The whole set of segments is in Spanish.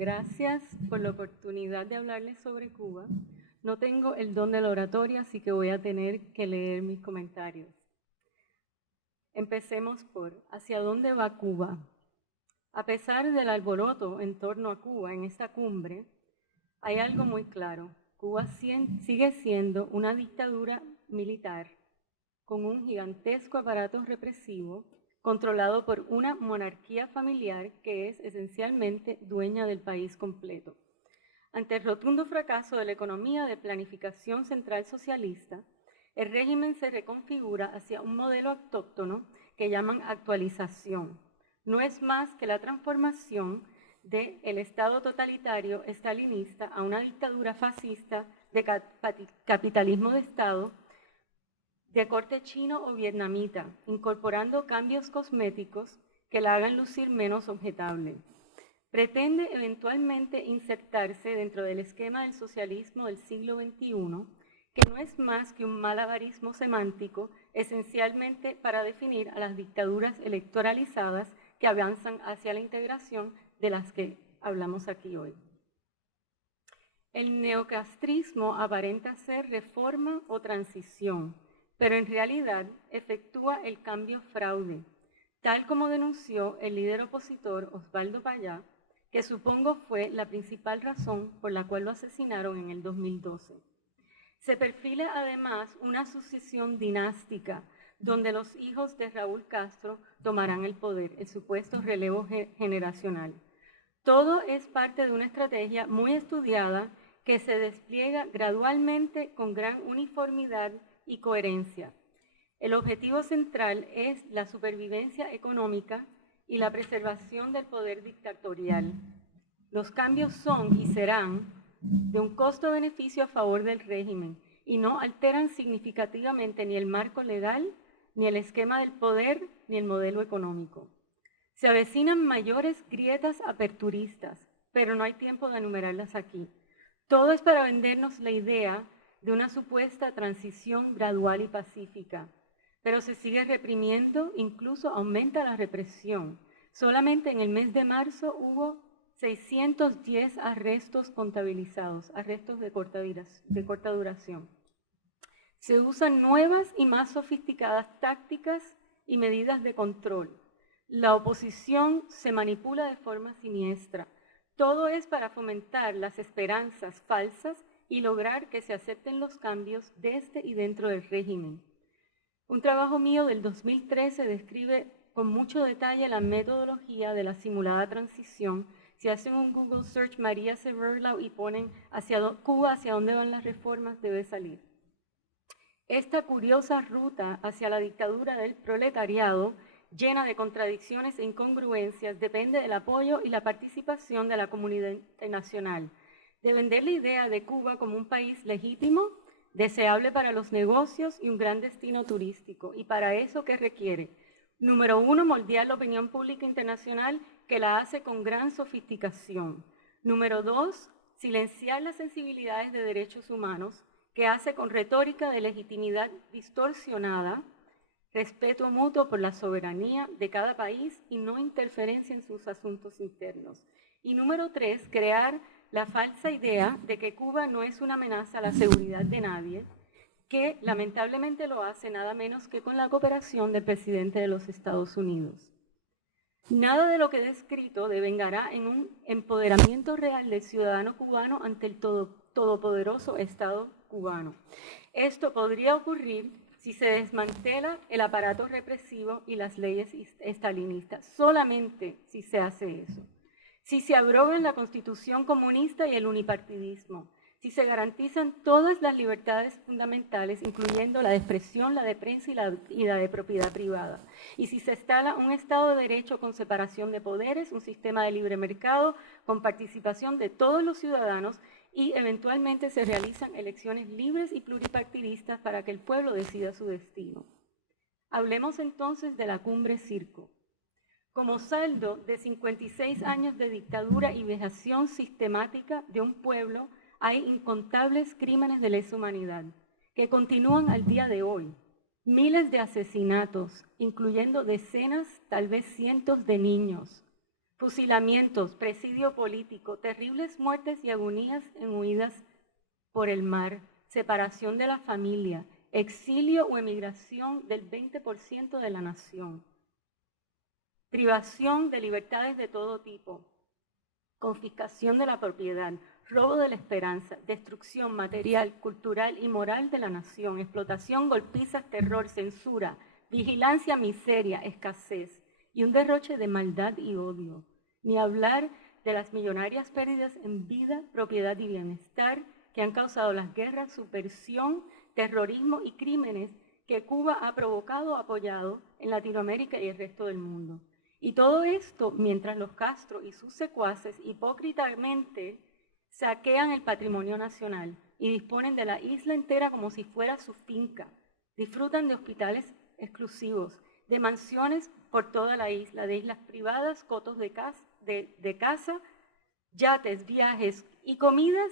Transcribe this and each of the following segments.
Gracias por la oportunidad de hablarles sobre Cuba. No tengo el don de la oratoria, así que voy a tener que leer mis comentarios. Empecemos por ¿hacia dónde va Cuba? A pesar del alboroto en torno a Cuba en esta cumbre, hay algo muy claro. Cuba sigue siendo una dictadura militar con un gigantesco aparato represivo controlado por una monarquía familiar que es esencialmente dueña del país completo. Ante el rotundo fracaso de la economía de planificación central socialista, el régimen se reconfigura hacia un modelo autóctono que llaman actualización. No es más que la transformación del Estado totalitario estalinista a una dictadura fascista de capitalismo de Estado de corte chino o vietnamita, incorporando cambios cosméticos que la hagan lucir menos objetable. Pretende eventualmente insertarse dentro del esquema del socialismo del siglo XXI, que no es más que un malabarismo semántico esencialmente para definir a las dictaduras electoralizadas que avanzan hacia la integración de las que hablamos aquí hoy. El neocastrismo aparenta ser reforma o transición, pero en realidad efectúa el cambio fraude, tal como denunció el líder opositor Osvaldo Payá, que supongo fue la principal razón por la cual lo asesinaron en el 2012. Se perfila además una sucesión dinástica, donde los hijos de Raúl Castro tomarán el poder, el supuesto relevo generacional. Todo es parte de una estrategia muy estudiada que se despliega gradualmente con gran uniformidad y coherencia. El objetivo central es la supervivencia económica y la preservación del poder dictatorial. Los cambios son y serán de un costo-beneficio a favor del régimen y no alteran significativamente ni el marco legal, ni el esquema del poder, ni el modelo económico. Se avecinan mayores grietas aperturistas, pero no hay tiempo de enumerarlas aquí. Todo es para vendernos la idea de una supuesta transición gradual y pacífica, pero se sigue reprimiendo, incluso aumenta la represión. Solamente en el mes de marzo hubo 610 arrestos contabilizados, arrestos de corta duración. Se usan nuevas y más sofisticadas tácticas y medidas de control. La oposición se manipula de forma siniestra. Todo es para fomentar las esperanzas falsas y lograr que se acepten los cambios desde y dentro del régimen. Un trabajo mío del 2013 describe con mucho detalle la metodología de la simulada transición. Si hacen un Google search María Severlau y ponen Cuba, hacia dónde van las reformas, debe salir. Esta curiosa ruta hacia la dictadura del proletariado, llena de contradicciones e incongruencias, depende del apoyo y la participación de la comunidad internacional, de vender la idea de Cuba como un país legítimo, deseable para los negocios y un gran destino turístico. ¿Y para eso qué requiere? Número uno, moldear la opinión pública internacional que la hace con gran sofisticación. Número dos, silenciar las sensibilidades de derechos humanos que hace con retórica de legitimidad distorsionada, respeto mutuo por la soberanía de cada país y no interferencia en sus asuntos internos. Y número tres, crear la falsa idea de que Cuba no es una amenaza a la seguridad de nadie, que lamentablemente lo hace nada menos que con la cooperación del presidente de los Estados Unidos. Nada de lo que he descrito devengará en un empoderamiento real del ciudadano cubano ante el todopoderoso Estado cubano. Esto podría ocurrir si se desmantela el aparato represivo y las leyes estalinistas, solamente si se hace eso. Si se abrogan la Constitución comunista y el unipartidismo, si se garantizan todas las libertades fundamentales, incluyendo la de expresión, la de prensa y la de propiedad privada, y si se instala un Estado de Derecho con separación de poderes, un sistema de libre mercado con participación de todos los ciudadanos y eventualmente se realizan elecciones libres y pluripartidistas para que el pueblo decida su destino. Hablemos entonces de la Cumbre Circo. Como saldo de 56 años de dictadura y vejación sistemática de un pueblo, hay incontables crímenes de lesa humanidad que continúan al día de hoy. Miles de asesinatos, incluyendo decenas, tal vez cientos de niños. fusilamientos, presidio político, terribles muertes y agonías en huidas por el mar, separación de la familia, exilio o emigración del 20% de la nación, privación de libertades de todo tipo, confiscación de la propiedad, robo de la esperanza, destrucción material, cultural y moral de la nación, explotación, golpizas, terror, censura, vigilancia, miseria, escasez y un derroche de maldad y odio. Ni hablar de las millonarias pérdidas en vida, propiedad y bienestar que han causado las guerras, subversión, terrorismo y crímenes que Cuba ha provocado o apoyado en Latinoamérica y el resto del mundo. Y todo esto mientras los Castro y sus secuaces hipócritamente saquean el patrimonio nacional y disponen de la isla entera como si fuera su finca. Disfrutan de hospitales exclusivos, de mansiones por toda la isla, de islas privadas, cotos de casa, yates, viajes y comidas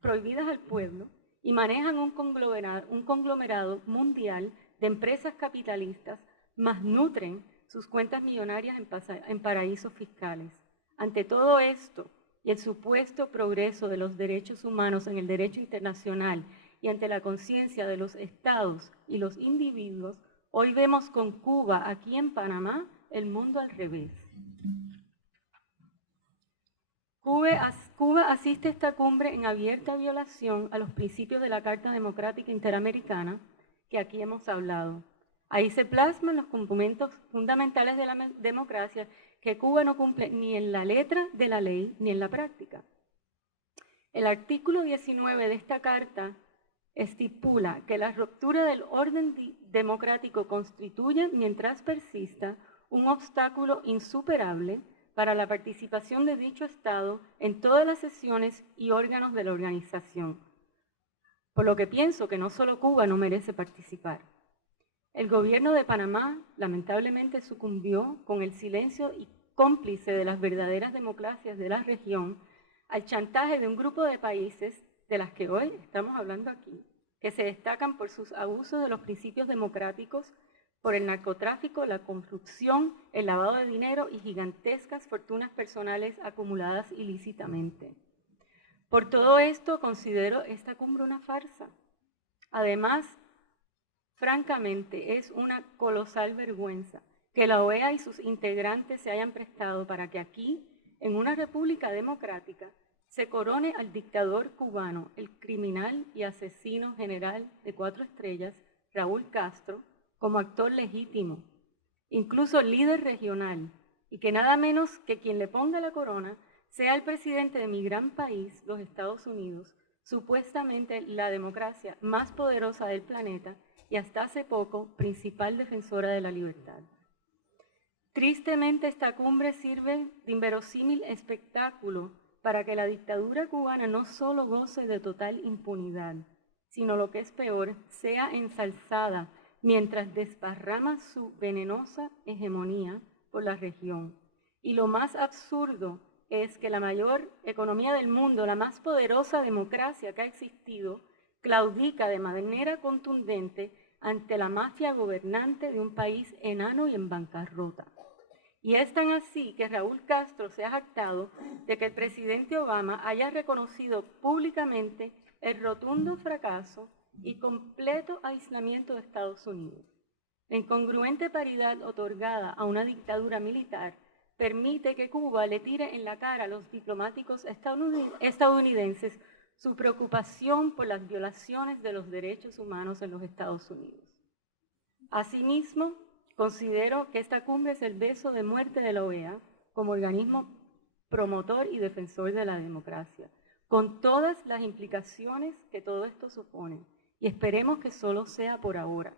prohibidas al pueblo, y manejan un conglomerado mundial de empresas capitalistas, más nutren sus cuentas millonarias en paraísos fiscales. Ante todo esto y el supuesto progreso de los derechos humanos en el derecho internacional y ante la conciencia de los estados y los individuos, hoy vemos con Cuba, aquí en Panamá, el mundo al revés. Cuba asiste a esta cumbre en abierta violación a los principios de la Carta Democrática Interamericana que aquí hemos hablado. Ahí se plasman los documentos fundamentales de la democracia que Cuba no cumple ni en la letra de la ley ni en la práctica. El artículo 19 de esta carta estipula que la ruptura del orden democrático constituye, mientras persista, un obstáculo insuperable para la participación de dicho Estado en todas las sesiones y órganos de la organización. Por lo que pienso que no solo Cuba no merece participar. El gobierno de Panamá lamentablemente sucumbió con el silencio y cómplice de las verdaderas democracias de la región al chantaje de un grupo de países de las que hoy estamos hablando aquí, que se destacan por sus abusos de los principios democráticos, por el narcotráfico, la corrupción, el lavado de dinero y gigantescas fortunas personales acumuladas ilícitamente. Por todo esto, considero esta cumbre una farsa. Además, francamente, es una colosal vergüenza que la OEA y sus integrantes se hayan prestado para que aquí, en una república democrática, se corone al dictador cubano, el criminal y asesino general de 4 estrellas, Raúl Castro, como actor legítimo, incluso líder regional, y que nada menos que quien le ponga la corona sea el presidente de mi gran país, los Estados Unidos, supuestamente la democracia más poderosa del planeta y hasta hace poco principal defensora de la libertad. Tristemente, esta cumbre sirve de inverosímil espectáculo para que la dictadura cubana no solo goce de total impunidad, sino lo que es peor, sea ensalzada mientras desparrama su venenosa hegemonía por la región. Y lo más absurdo es que la mayor economía del mundo, la más poderosa democracia que ha existido, claudica de manera contundente ante la mafia gobernante de un país enano y en bancarrota. Y es tan así que Raúl Castro se ha jactado de que el presidente Obama haya reconocido públicamente el rotundo fracaso y completo aislamiento de Estados Unidos. La incongruente paridad otorgada a una dictadura militar permite que Cuba le tire en la cara a los diplomáticos estadounidenses su preocupación por las violaciones de los derechos humanos en los Estados Unidos. Asimismo, considero que esta cumbre es el beso de muerte de la OEA como organismo promotor y defensor de la democracia, con todas las implicaciones que todo esto supone, y esperemos que solo sea por ahora.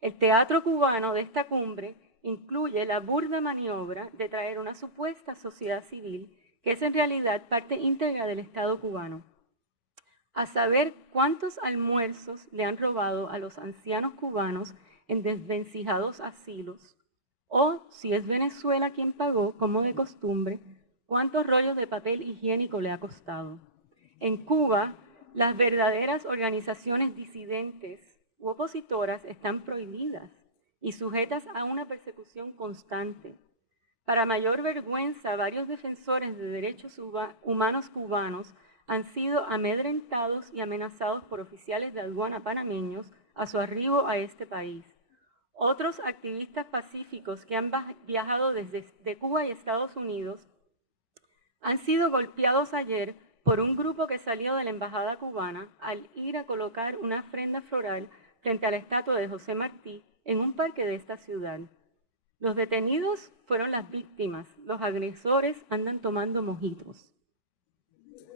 El teatro cubano de esta cumbre incluye la burda maniobra de traer una supuesta sociedad civil que es en realidad parte íntegra del Estado cubano, a saber cuántos almuerzos le han robado a los ancianos cubanos en desvencijados asilos, o, si es Venezuela quien pagó, como de costumbre, cuántos rollos de papel higiénico le ha costado. En Cuba, las verdaderas organizaciones disidentes u opositoras están prohibidas y sujetas a una persecución constante. Para mayor vergüenza, varios defensores de derechos humanos cubanos han sido amedrentados y amenazados por oficiales de aduana panameños a su arribo a este país. Otros activistas pacíficos que han viajado desde Cuba y Estados Unidos han sido golpeados ayer por un grupo que salió de la embajada cubana al ir a colocar una ofrenda floral frente a la estatua de José Martí en un parque de esta ciudad. Los detenidos fueron las víctimas, los agresores andan tomando mojitos.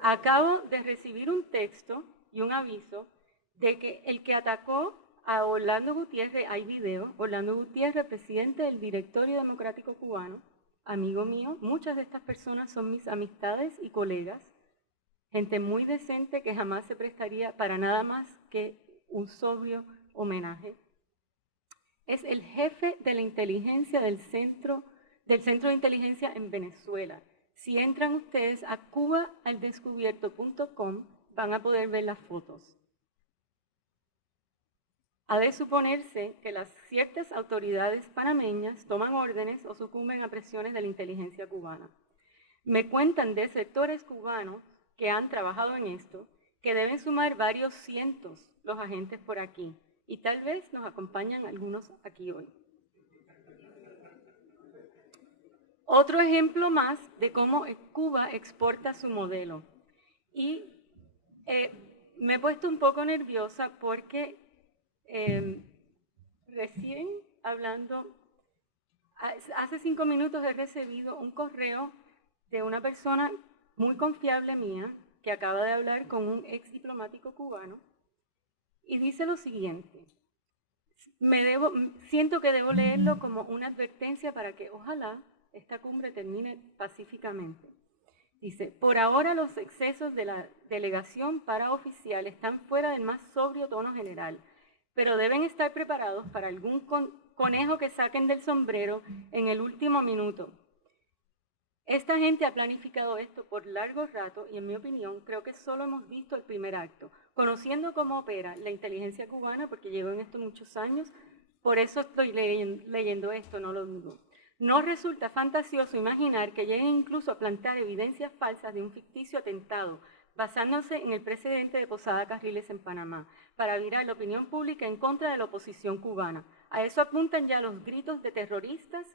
Acabo de recibir un texto y un aviso de que el que atacó a Orlando Gutiérrez, hay video, Orlando Gutiérrez, presidente del Directorio Democrático Cubano, amigo mío, muchas de estas personas son mis amistades y colegas, gente muy decente que jamás se prestaría para nada más que un sobrio homenaje. Es el jefe de la inteligencia del Centro de Inteligencia en Venezuela. Si entran ustedes a cubaaldescubierto.com van a poder ver las fotos. Ha de suponerse que las ciertas autoridades panameñas toman órdenes o sucumben a presiones de la inteligencia cubana. Me cuentan de sectores cubanos que han trabajado en esto, que deben sumar varios cientos los agentes por aquí, y tal vez nos acompañan algunos aquí hoy. Otro ejemplo más de cómo Cuba exporta su modelo. Y me he puesto un poco nerviosa porque recién hablando, hace 5 minutos he recibido un correo de una persona muy confiable mía que acaba de hablar con un ex diplomático cubano y dice lo siguiente: siento que debo leerlo como una advertencia para que ojalá esta cumbre termine pacíficamente. Dice, por ahora los excesos de la delegación paraoficial están fuera del más sobrio tono general, pero deben estar preparados para algún conejo que saquen del sombrero en el último minuto. Esta gente ha planificado esto por largo rato y en mi opinión creo que solo hemos visto el primer acto. Conociendo cómo opera la inteligencia cubana, porque llevo en esto muchos años, por eso estoy leyendo esto, no lo dudo. No resulta fantasioso imaginar que lleguen incluso a plantar evidencias falsas de un ficticio atentado, basándose en el precedente de Posada Carriles en Panamá, para virar la opinión pública en contra de la oposición cubana. A eso apuntan ya los gritos de terroristas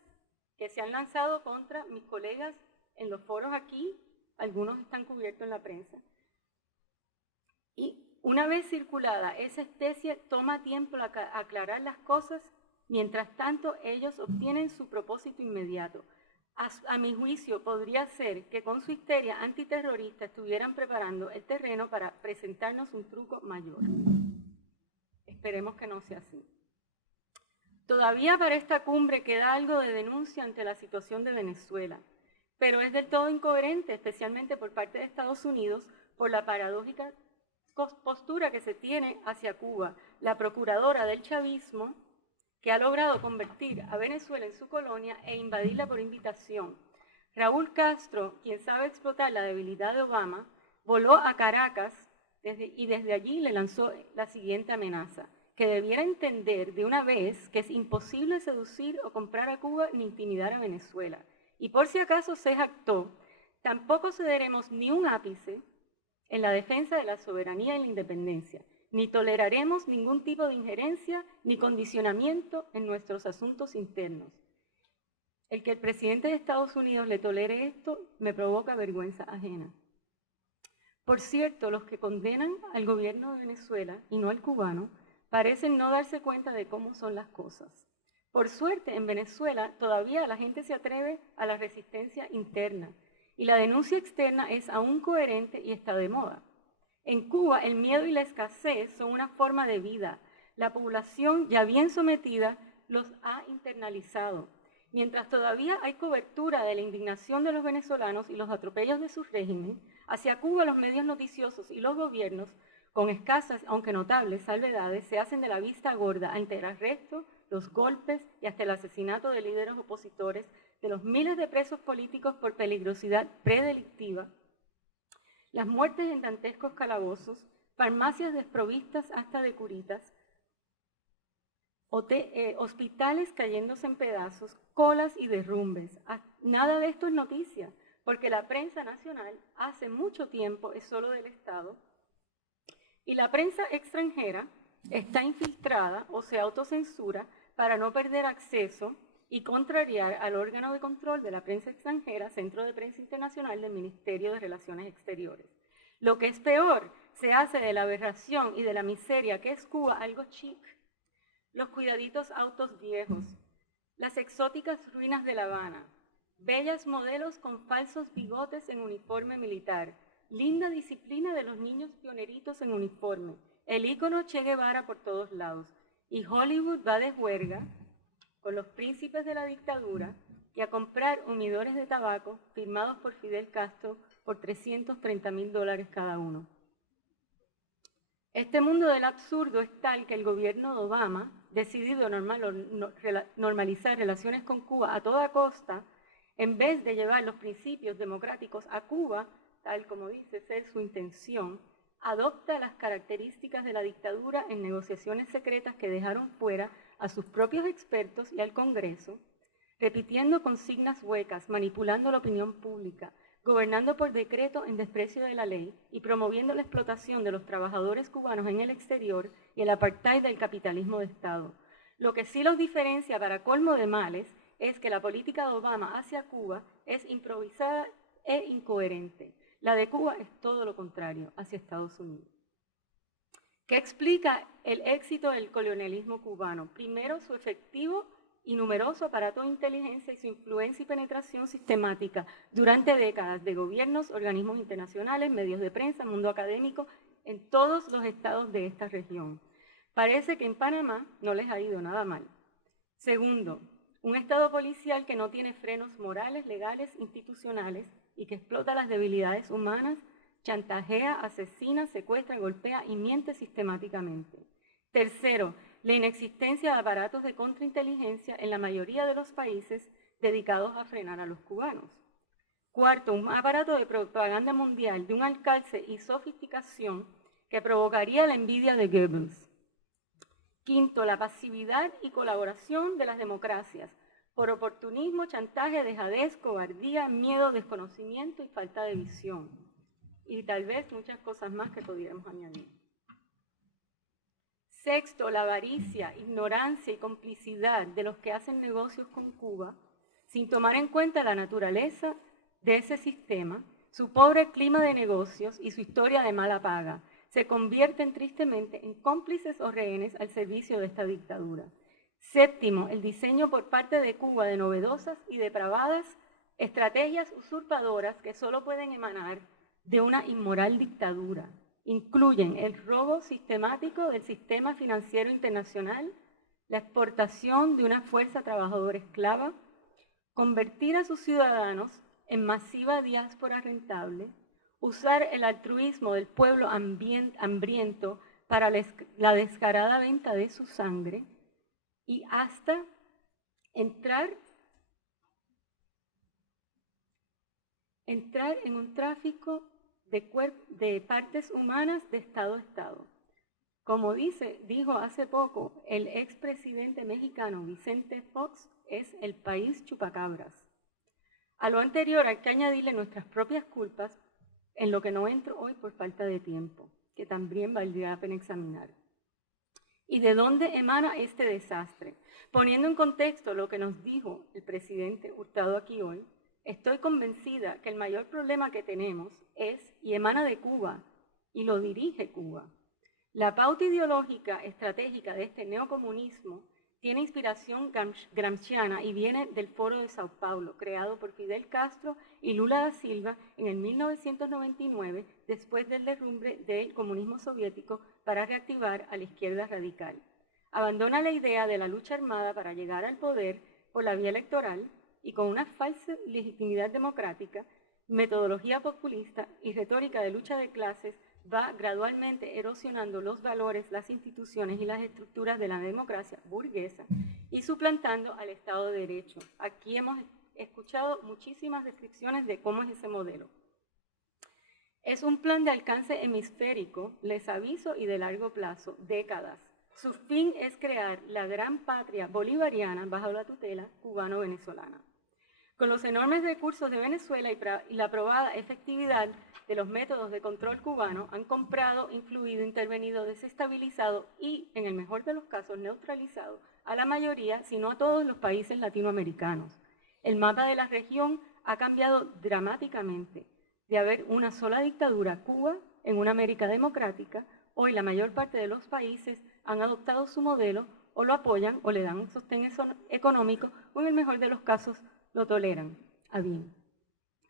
que se han lanzado contra mis colegas en los foros aquí, algunos están cubiertos en la prensa. Y una vez circulada esa especie, toma tiempo aclarar las cosas. Mientras tanto, ellos obtienen su propósito inmediato. A mi juicio, podría ser que con su histeria antiterrorista estuvieran preparando el terreno para presentarnos un truco mayor. Esperemos que no sea así. Todavía para esta cumbre queda algo de denuncia ante la situación de Venezuela, pero es del todo incoherente, especialmente por parte de Estados Unidos, por la paradójica postura que se tiene hacia Cuba, la procuradora del chavismo, que ha logrado convertir a Venezuela en su colonia e invadirla por invitación. Raúl Castro, quien sabe explotar la debilidad de Obama, voló a Caracas y desde allí le lanzó la siguiente amenaza: que debiera entender de una vez que es imposible seducir o comprar a Cuba ni intimidar a Venezuela. Y por si acaso se jactó, tampoco cederemos ni un ápice en la defensa de la soberanía y la independencia, ni toleraremos ningún tipo de injerencia ni condicionamiento en nuestros asuntos internos. El que el presidente de Estados Unidos le tolere esto me provoca vergüenza ajena. Por cierto, los que condenan al gobierno de Venezuela y no al cubano parecen no darse cuenta de cómo son las cosas. Por suerte, en Venezuela todavía la gente se atreve a la resistencia interna y la denuncia externa es aún coherente y está de moda. En Cuba, el miedo y la escasez son una forma de vida. La población, ya bien sometida, los ha internalizado. Mientras todavía hay cobertura de la indignación de los venezolanos y los atropellos de su régimen, hacia Cuba los medios noticiosos y los gobiernos, con escasas, aunque notables, salvedades, se hacen de la vista gorda ante el arresto, los golpes y hasta el asesinato de líderes opositores, de los miles de presos políticos por peligrosidad predelictiva, las muertes en dantescos calabozos, farmacias desprovistas hasta de curitas, hospitales cayéndose en pedazos, colas y derrumbes. Nada de esto es noticia, porque la prensa nacional hace mucho tiempo es solo del Estado y la prensa extranjera está infiltrada o se autocensura para no perder acceso y contrariar al órgano de control de la prensa extranjera, Centro de Prensa Internacional del Ministerio de Relaciones Exteriores. Lo que es peor, se hace de la aberración y de la miseria que es Cuba algo chic. Los cuidaditos autos viejos, las exóticas ruinas de La Habana, bellas modelos con falsos bigotes en uniforme militar, linda disciplina de los niños pioneritos en uniforme, el ícono Che Guevara por todos lados, y Hollywood va de juerga con los príncipes de la dictadura y a comprar humidores de tabaco firmados por Fidel Castro por $330.000 cada uno. Este mundo del absurdo es tal que el gobierno de Obama, decidido normalizar relaciones con Cuba a toda costa, en vez de llevar los principios democráticos a Cuba, tal como dice ser su intención, adopta las características de la dictadura en negociaciones secretas que dejaron fuera a sus propios expertos y al Congreso, repitiendo consignas huecas, manipulando la opinión pública, gobernando por decreto en desprecio de la ley y promoviendo la explotación de los trabajadores cubanos en el exterior y el apartheid del capitalismo de Estado. Lo que sí los diferencia para colmo de males es que la política de Obama hacia Cuba es improvisada e incoherente. La de Cuba es todo lo contrario, hacia Estados Unidos. ¿Qué explica el éxito del colonialismo cubano? Primero, su efectivo y numeroso aparato de inteligencia y su influencia y penetración sistemática durante décadas de gobiernos, organismos internacionales, medios de prensa, mundo académico, en todos los estados de esta región. Parece que en Panamá no les ha ido nada mal. Segundo, un estado policial que no tiene frenos morales, legales, institucionales y que explota las debilidades humanas, chantajea, asesina, secuestra, golpea y miente sistemáticamente. Tercero, la inexistencia de aparatos de contrainteligencia en la mayoría de los países dedicados a frenar a los cubanos. Cuarto, un aparato de propaganda mundial de un alcance y sofisticación que provocaría la envidia de Goebbels. Quinto, la pasividad y colaboración de las democracias por oportunismo, chantaje, dejadez, cobardía, miedo, desconocimiento y falta de visión. Y tal vez muchas cosas más que pudiéramos añadir. Sexto, la avaricia, ignorancia y complicidad de los que hacen negocios con Cuba, sin tomar en cuenta la naturaleza de ese sistema, su pobre clima de negocios y su historia de mala paga, se convierten tristemente en cómplices o rehenes al servicio de esta dictadura. Séptimo, el diseño por parte de Cuba de novedosas y depravadas estrategias usurpadoras que solo pueden emanar de una inmoral dictadura. Incluyen el robo sistemático del sistema financiero internacional, la exportación de una fuerza trabajadora esclava, convertir a sus ciudadanos en masiva diáspora rentable, usar el altruismo del pueblo hambriento para la descarada venta de su sangre y hasta entrar en un tráfico de partes humanas de Estado a Estado. Como dijo hace poco el expresidente mexicano Vicente Fox, es el país chupacabras. A lo anterior hay que añadirle nuestras propias culpas, en lo que no entro hoy por falta de tiempo, que también valdría la pena examinar. ¿Y de dónde emana este desastre? Poniendo en contexto lo que nos dijo el presidente Hurtado aquí hoy, estoy convencida que el mayor problema que tenemos es y emana de Cuba, y lo dirige Cuba. La pauta ideológica estratégica de este neocomunismo tiene inspiración gramsciana y viene del Foro de Sao Paulo, creado por Fidel Castro y Lula da Silva en el 1999, después del derrumbe del comunismo soviético para reactivar a la izquierda radical. Abandona la idea de la lucha armada para llegar al poder por la vía electoral y con una falsa legitimidad democrática, metodología populista y retórica de lucha de clases, va gradualmente erosionando los valores, las instituciones y las estructuras de la democracia burguesa y suplantando al Estado de Derecho. Aquí hemos escuchado muchísimas descripciones de cómo es ese modelo. Es un plan de alcance hemisférico, les aviso, y de largo plazo, décadas. Su fin es crear la gran patria bolivariana bajo la tutela cubano-venezolana. Con los enormes recursos de Venezuela y la probada efectividad de los métodos de control cubano, han comprado, influido, intervenido, desestabilizado y, en el mejor de los casos, neutralizado a la mayoría, si no a todos los países latinoamericanos. El mapa de la región ha cambiado dramáticamente. De haber una sola dictadura, Cuba, en una América democrática, hoy la mayor parte de los países han adoptado su modelo o lo apoyan o le dan un sostén económico o en el mejor de los casos lo toleran a bien.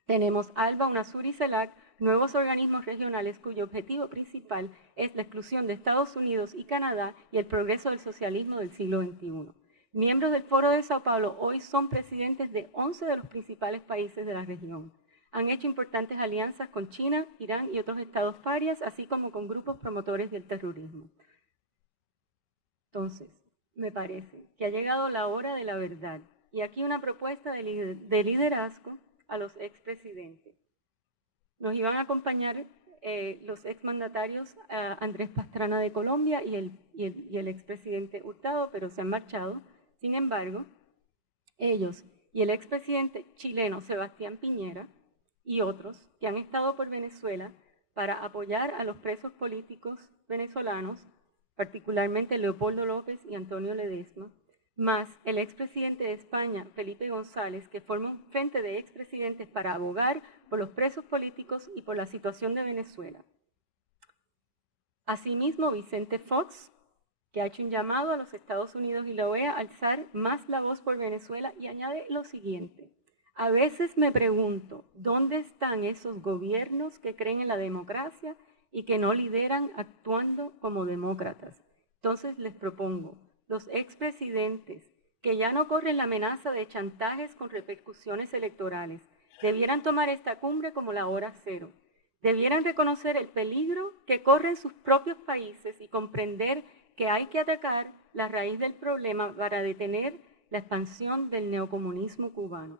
Tenemos ALBA, UNASUR y CELAC, nuevos organismos regionales cuyo objetivo principal es la exclusión de Estados Unidos y Canadá y el progreso del socialismo del siglo XXI. Miembros del Foro de Sao Paulo hoy son presidentes de 11 de los principales países de la región. Han hecho importantes alianzas con China, Irán y otros estados parias, así como con grupos promotores del terrorismo. Entonces, me parece que ha llegado la hora de la verdad. Y aquí una propuesta de liderazgo a los expresidentes. Nos iban a acompañar los exmandatarios Andrés Pastrana de Colombia y el expresidente Hurtado, pero se han marchado. Sin embargo, ellos y el expresidente chileno Sebastián Piñera y otros que han estado por Venezuela para apoyar a los presos políticos venezolanos, particularmente Leopoldo López y Antonio Ledesma, más el expresidente de España, Felipe González, que forma un frente de expresidentes para abogar por los presos políticos y por la situación de Venezuela. Asimismo, Vicente Fox, que ha hecho un llamado a los Estados Unidos y la OEA a alzar más la voz por Venezuela y añade lo siguiente: a veces me pregunto, ¿dónde están esos gobiernos que creen en la democracia y que no lideran actuando como demócratas? Entonces les propongo, los expresidentes que ya no corren la amenaza de chantajes con repercusiones electorales, debieran tomar esta cumbre como la hora cero. Debieran reconocer el peligro que corren sus propios países y comprender que hay que atacar la raíz del problema para detener la expansión del neocomunismo cubano.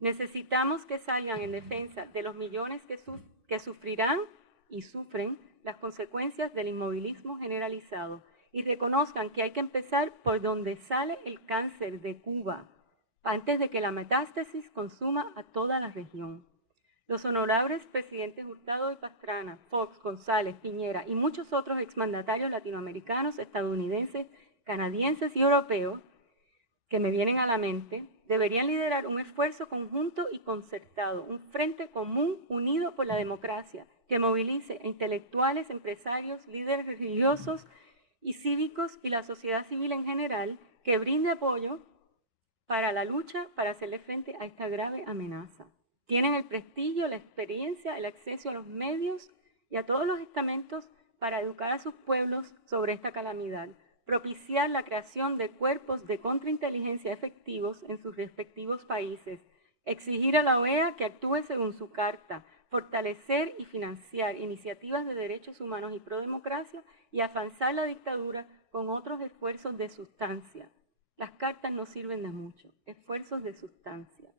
Necesitamos que salgan en defensa de los millones que sufrirán y sufren las consecuencias del inmovilismo generalizado y reconozcan que hay que empezar por donde sale el cáncer de Cuba, antes de que la metástasis consuma a toda la región. Los honorables presidentes Hurtado y Pastrana, Fox, González, Piñera y muchos otros exmandatarios latinoamericanos, estadounidenses, canadienses y europeos que me vienen a la mente, deberían liderar un esfuerzo conjunto y concertado, un frente común unido por la democracia, que movilice a intelectuales, empresarios, líderes religiosos y cívicos y la sociedad civil en general, que brinde apoyo para la lucha para hacerle frente a esta grave amenaza. Tienen el prestigio, la experiencia, el acceso a los medios y a todos los estamentos para educar a sus pueblos sobre esta calamidad, propiciar la creación de cuerpos de contrainteligencia efectivos en sus respectivos países, exigir a la OEA que actúe según su carta, fortalecer y financiar iniciativas de derechos humanos y prodemocracia y avanzar la dictadura con otros esfuerzos de sustancia. Las cartas no sirven de mucho, esfuerzos de sustancia.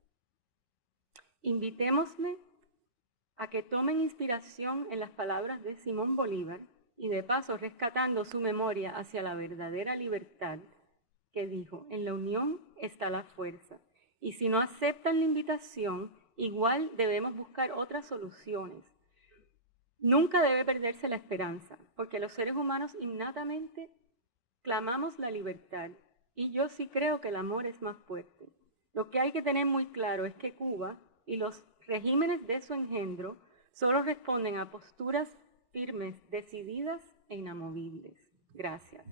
Invitémosle a que tomen inspiración en las palabras de Simón Bolívar y de paso rescatando su memoria hacia la verdadera libertad, que dijo: en la unión está la fuerza. Y si no aceptan la invitación, igual debemos buscar otras soluciones. Nunca debe perderse la esperanza, porque los seres humanos innatamente clamamos la libertad, y yo sí creo que el amor es más fuerte. Lo que hay que tener muy claro es que Cuba y los regímenes de su engendro solo responden a posturas firmes, decididas e inamovibles. Gracias.